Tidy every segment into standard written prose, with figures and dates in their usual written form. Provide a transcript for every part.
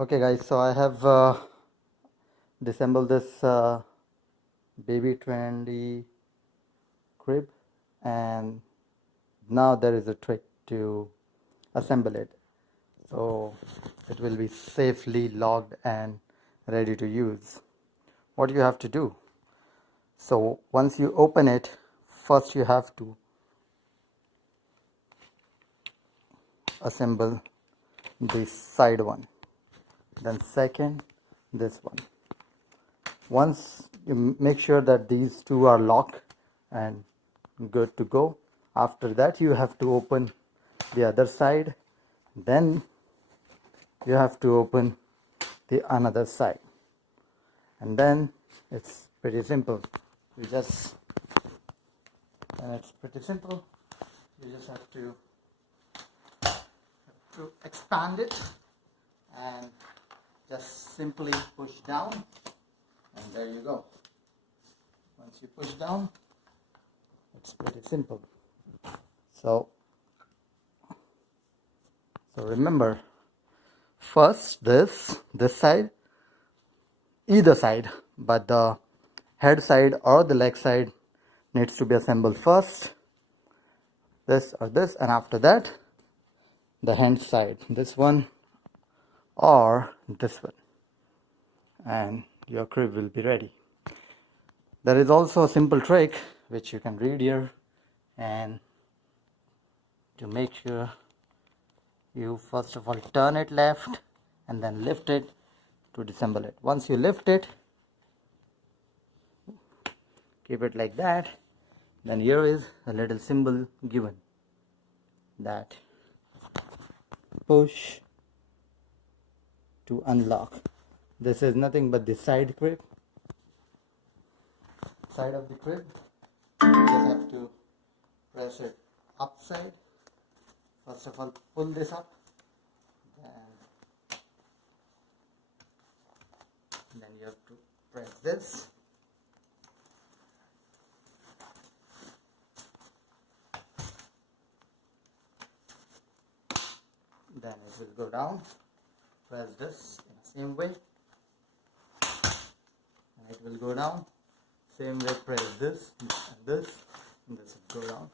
Okay guys, so I have disassembled this baby trendy crib, and now there is a trick to assemble it so it will be safely locked and ready to use. What you have to do, so once you open it, first you have to assemble this side one, then second this one. Once you make sure that these two are locked and good to go, after that you have to open the other side, then you have to open the another side, and then it's pretty simple. You just have to expand it and just simply push down, and there you go. Once you push down, it's pretty simple. So remember, first this side, either side, but the head side or the leg side needs to be assembled first, this or this, and after that the hand side, this one or this one, and your crib will be ready. There is also a simple trick which you can read here, and to make sure, you first of all turn it left and then lift it to disassemble it. Once you lift it, keep it like that, then here is a little symbol given that push to unlock. This is nothing but the side of the crib. You just have to press it upside. First of all, pull this up, then you have to press this, then it will go down. Press this in the same way, and it will go down. Same way, press this and this, and this will go down,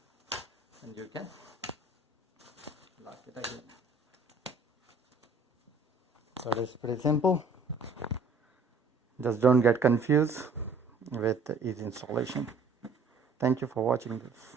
and you can lock it again. So it is pretty simple. Just don't get confused with the easy installation. Thank you for watching this.